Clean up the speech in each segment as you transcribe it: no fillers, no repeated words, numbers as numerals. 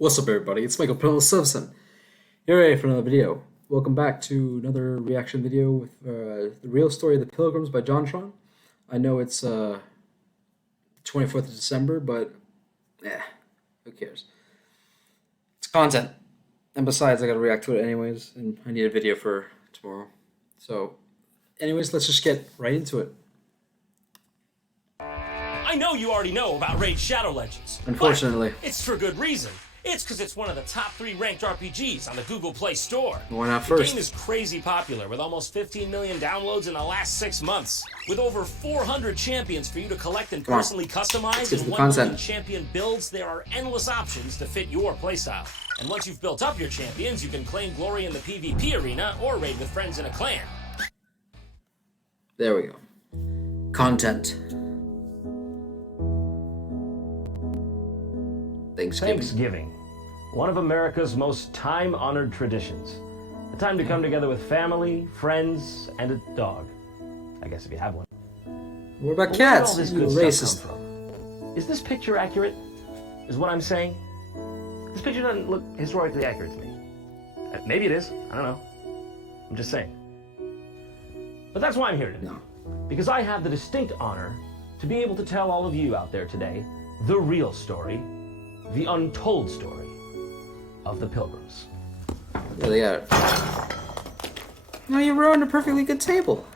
What's up, everybody? It's Michael Pilgrims007 here for another video. Welcome back to another reaction video with the real story of the Pilgrims by JonTron. I know it's 24th of December, but who cares? It's content, and besides, I gotta react to it anyways, and I need a video for tomorrow. So, anyways, let's just get right into it. I know you already know about Raid Shadow Legends. Unfortunately. It's for good reason. It's because it's one of the top 3 ranked RPGs on the Google Play Store. Why not The first? game is crazy popular with almost 15 million downloads in the last 6 months. With over 400 champions for you to collect and personally customize and 1 million champion builds, there are endless options to fit your playstyle. And once you've built up your champions, you can claim glory in the PvP arena or raid with friends in a clan. There we go. Content. Thanksgiving, one of America's most time-honored traditions. A time to come together with family, friends, and a dog. I guess if you have one. What about But cats? Where did You all this good racist. stuff come from? Is this picture accurate? Is what I'm saying? This picture doesn't look historically accurate to me. Maybe it is. I don't know. I'm just saying. But that's why I'm here today. No. Because I have the distinct honor to be able to tell all of you out there today the real story, the untold story of the Pilgrims. There they got. No, you ruined a perfectly good table.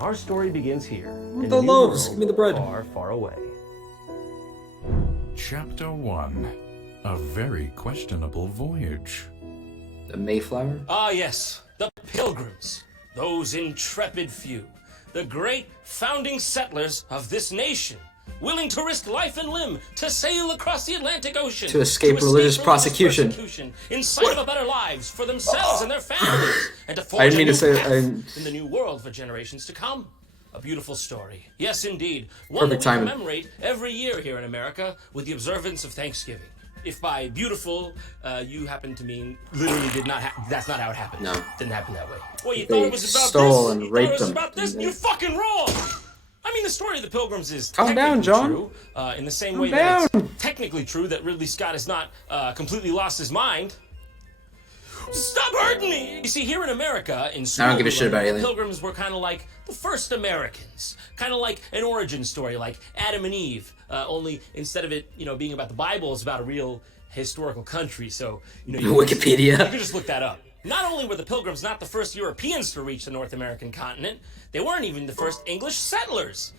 Our story begins here in The a new loaves. world Give me the bread. far, far away. Chapter 1. A very questionable voyage. The Mayflower? Ah, yes, the Pilgrims, those intrepid few, the great founding settlers of this nation, willing to risk life and limb to sail across the Atlantic Ocean To escape religious prosecution. in sight of a better lives for themselves and their families, and to I forge didn't a mean new to say- path I- in the new world for generations to come. A beautiful story. Yes, indeed. One Perfect that we timing. commemorate every year here in America with the observance of Thanksgiving. If by beautiful, you happen to mean literally that's not how it happened. No. Didn't happen that way. Well, you They thought it was about stole this? and You thought raped it was them, about this? didn't You're they? fucking wrong! I mean, the story of the Pilgrims is Calm down, technically John. true, in the same Calm way that down. it's technically true that Ridley Scott has not completely lost his mind. Stop hurting me! You see, here in America, in school, I don't give a we shit learned about that alien. the Pilgrims were kind of like the first Americans, kind of like an origin story, like Adam and Eve. Only instead of it, being about the Bible, it's about a real historical country. So, you Wikipedia. can just look that up. Not only were the Pilgrims not the first Europeans to reach the North American continent, they weren't even the first English settlers.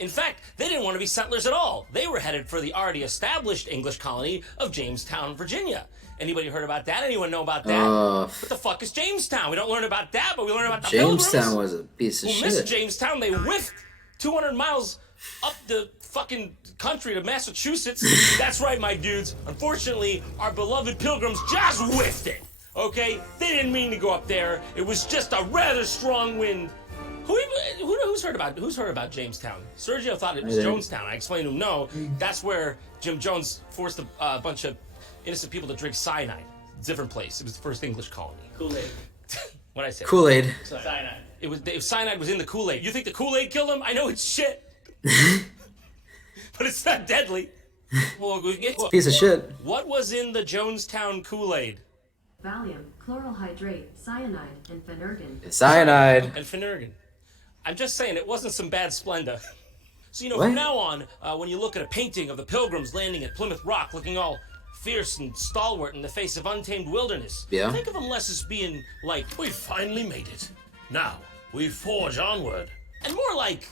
In fact, they didn't want to be settlers at all. They were headed for the already established English colony of Jamestown, Virginia. Anybody heard about that? Anyone know about that? What the fuck is Jamestown? We don't learn about that, but we learn about the Jamestown Pilgrims. was a piece of Who missed shit. Jamestown? They whiffed 200 miles up the fucking country to Massachusetts. That's right, my dudes. Unfortunately, our beloved Pilgrims just whiffed it. Okay? They didn't mean to go up there. It was just a rather strong wind. Who's heard about Jamestown? Sergio thought it was I didn't. Jonestown. I explained to him, no, that's where Jim Jones forced a bunch of innocent people to drink cyanide. Different place. It was the first English colony. Kool-Aid. What'd I say? Kool-Aid. Cyanide. Cyanide was in the Kool-Aid. You think the Kool-Aid killed him? I know it's shit. But it's not deadly. Well, Piece of shit. what was in the Jonestown Kool-Aid? Valium, chloral hydrate, cyanide, and phenergan. Cyanide. And Finnegan. I'm just saying, it wasn't some bad Splenda. So, What? from now on, when you look at a painting of the Pilgrims landing at Plymouth Rock, looking all fierce and stalwart in the face of untamed wilderness, Yeah. think of them less as being like, we finally made it. Now, we forge onward. And more like,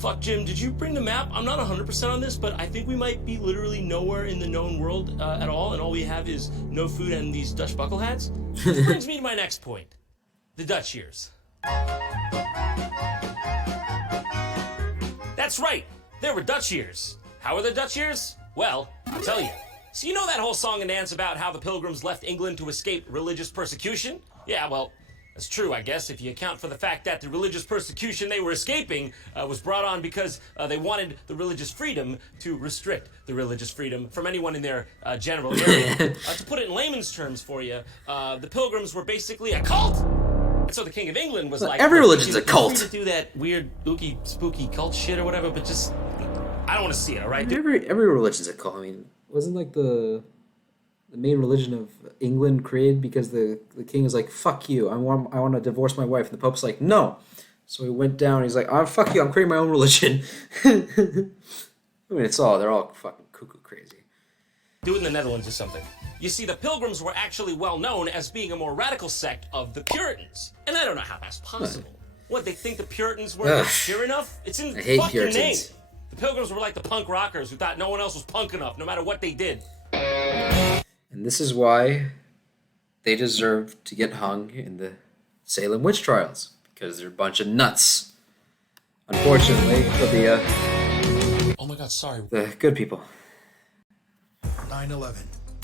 fuck Jim, did you bring the map? I'm not 100% on this, but I think we might be literally nowhere in the known world at all, and all we have is no food and these Dutch buckle hats. Which brings me to my next point. The Dutch years. That's right, there were Dutch years. How were the Dutch years? Well, I'll tell you. So you know that whole song and dance about how the Pilgrims left England to escape religious persecution? Yeah, well, that's true, I guess, if you account for the fact that the religious persecution they were escaping was brought on because they wanted the religious freedom to restrict the religious freedom from anyone in their general area. To put it in layman's terms for you, the Pilgrims were basically a cult. And so the King of England was like, every "Look, religion's you're a cult." free to do that weird, ooky, spooky cult shit or whatever, but just, I don't want to see it, all right? Every religion's a cult. I mean, wasn't like the the main religion of England created because the king is like, fuck you, I want to divorce my wife. And the Pope's like, no. So he went down, he's like, oh, fuck you, I'm creating my own religion. I mean, they're all fucking cuckoo crazy. Do it in the Netherlands or something. You see, the Pilgrims were actually well known as being a more radical sect of the Puritans. And I don't know how that's possible. What, they think the Puritans weren't pure enough? It's in the fucking Puritans. name. The Pilgrims were like the punk rockers who thought no one else was punk enough, no matter what they did. And this is why they deserve to get hung in the Salem witch trials. Because they're a bunch of nuts. Unfortunately, for the, Oh my god, sorry. the good people. 9/11,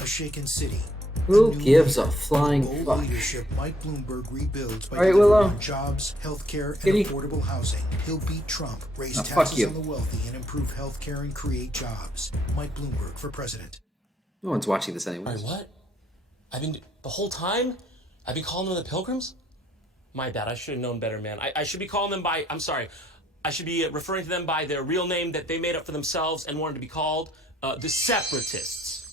a shaken city. Who New gives a leader, flying bold fuck? leadership Mike Bloomberg rebuilds by All right, delivering Willow. on jobs, healthcare, and Kitty. affordable housing. He'll beat Trump, raise Oh, fuck taxes you. on the wealthy, and improve healthcare and create jobs. Mike Bloomberg for president. No one's watching this anyway. Sorry, what? The whole time, I've been calling them the Pilgrims? My bad, I should have known better, man. I should be calling them by, I'm sorry, I should be referring to them by their real name that they made up for themselves and wanted to be called, the Separatists.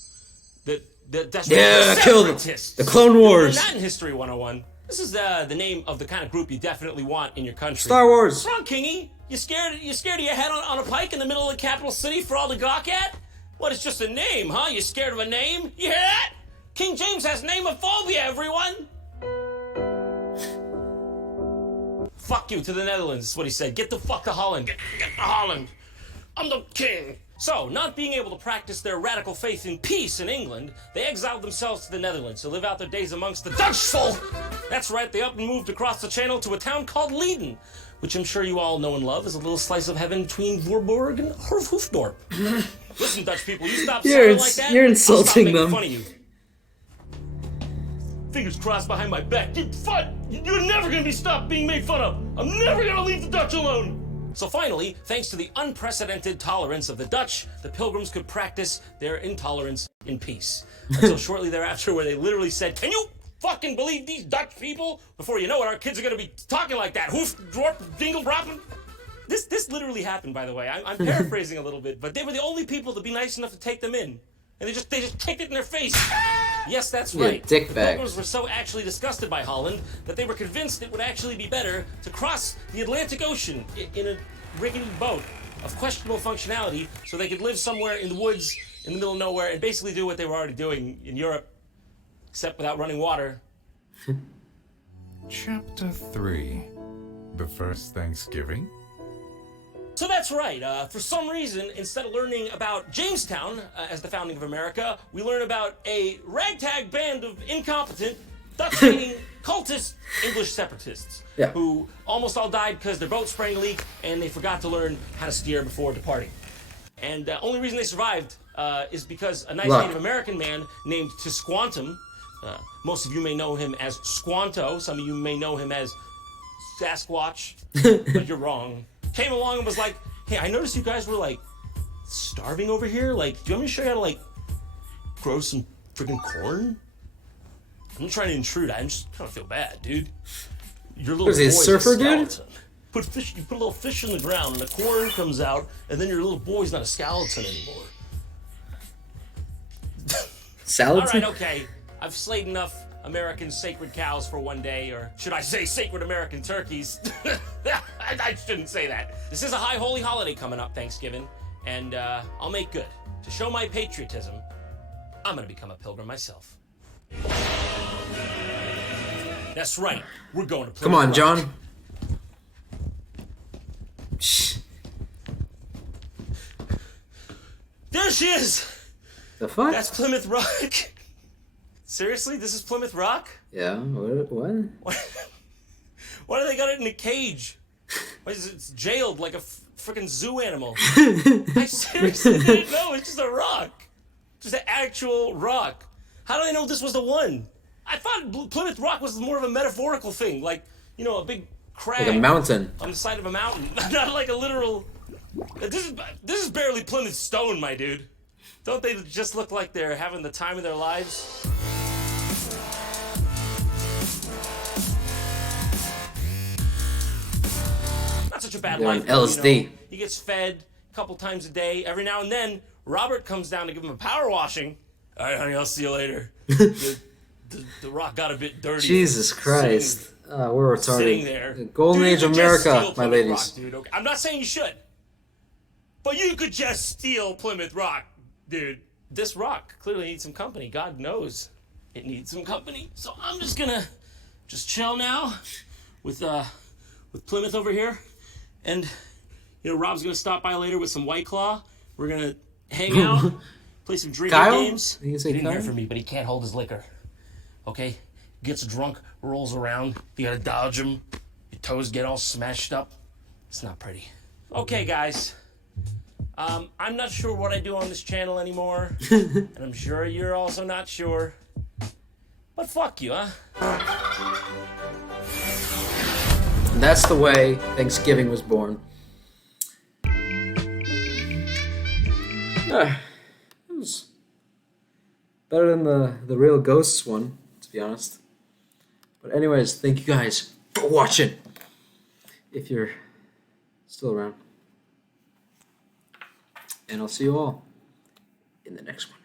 That's Yeah, the kill them. Separatists. The Clone Wars. Not in History 101. This is the name of the kind of group you definitely want in your country. Star Wars. What's wrong, Kingy? You scared of your head on a pike in the middle of the capital city for all to gawk at? What, it's just a name, huh? You scared of a name? You hear that? King James has nameophobia, everyone! Fuck you to the Netherlands, is what he said. Get the fuck to Holland. Get to Holland. I'm the king. So, not being able to practice their radical faith in peace in England, they exiled themselves to the Netherlands to live out their days amongst the Dutch folk. That's right, they up and moved across the channel to a town called Leiden, which I'm sure you all know and love as a little slice of heaven between Voorburg and Hoofddorp. Listen, Dutch people, you stop sounding like that, you're I'll stop insulting making them. fun of you. Fingers crossed behind my back. You're never gonna be stopped being made fun of. I'm never gonna leave the Dutch alone. So finally, thanks to the unprecedented tolerance of the Dutch, the Pilgrims could practice their intolerance in peace. Until shortly thereafter, where they literally said, "Can you fucking believe these Dutch people?" Before you know it, our kids are gonna be talking like that. Hoof, drop, dingle, dropping. This literally happened, by the way. I'm paraphrasing a little bit, but they were the only people to be nice enough to take them in. And they just kicked it in their face. Yes, that's Yeah, right. dick The bags. Pilgrims were so actually disgusted by Holland that they were convinced it would actually be better to cross the Atlantic Ocean in a rickety boat of questionable functionality so they could live somewhere in the woods in the middle of nowhere and basically do what they were already doing in Europe, except without running water. Chapter 3. The First Thanksgiving? So that's right. For some reason, instead of learning about Jamestown as the founding of America, we learn about a ragtag band of incompetent, Dutch-hating, cultist English separatists Yeah. who almost all died because their boat sprang a leak and they forgot to learn how to steer before departing. And the only reason they survived is because a nice Luck. Native American man named Tisquantum, most of you may know him as Squanto, some of you may know him as Sasquatch, but you're wrong. Came along and was like, "Hey, I noticed you guys were like starving over here. Like, do you want me to show you how to like grow some freaking corn?" I'm not trying to intrude. I'm just kind of feel bad, dude. Your little Was he a boy's surfer dude? skeleton. You put a little fish in the ground, and the corn comes out, and then your little boy's not a skeleton anymore. Salad? All right, okay. I've slayed enough American sacred cows for one day, or should I say sacred American turkeys? I shouldn't say that. This is a high holy holiday coming up, Thanksgiving, and I'll make good. To show my patriotism, I'm gonna become a pilgrim myself. That's right, we're going to Plymouth Come on, Rock. John. Shh. There she is! The fuck? That's Plymouth Rock. Seriously, this is Plymouth Rock? Yeah, what? Why do they got it in a cage? Why is it jailed like a freaking zoo animal? I seriously didn't know. It's just a rock. Just an actual rock. How do they know this was the one? I thought Plymouth Rock was more of a metaphorical thing, like, you know, a big crag Like a mountain. on the side of a mountain, not like a literal. This is barely Plymouth Stone, my dude. Don't they just look like they're having the time of their lives? Not such a bad They're on life. though, LSD. you know. He gets fed a couple times a day. Every now and then, Robert comes down to give him a power washing. All right, honey, I'll see you later. The rock got a bit dirty. Jesus Christ. We're Sitting retarded. there. The Golden Dude, you Age of could just steal America, my Plymouth ladies. Rock, dude. Okay? I'm not saying you should. But you could just steal Plymouth Rock, dude. This rock clearly needs some company. God knows it needs some company. So I'm just gonna chill now with Plymouth over here. And Rob's gonna stop by later with some White Claw. We're gonna hang out, play some drinking Kyle? games. Did you say He didn't hear Kyle? from me, but he can't hold his liquor. Okay? Gets drunk, rolls around. You gotta dodge him. Your toes get all smashed up. It's not pretty. Okay, guys. I'm not sure what I do on this channel anymore. And I'm sure you're also not sure. But fuck you, huh? And that's the way Thanksgiving was born. It was better than the real ghosts one, to be honest. But anyways, thank you guys for watching. If you're still around. And I'll see you all in the next one.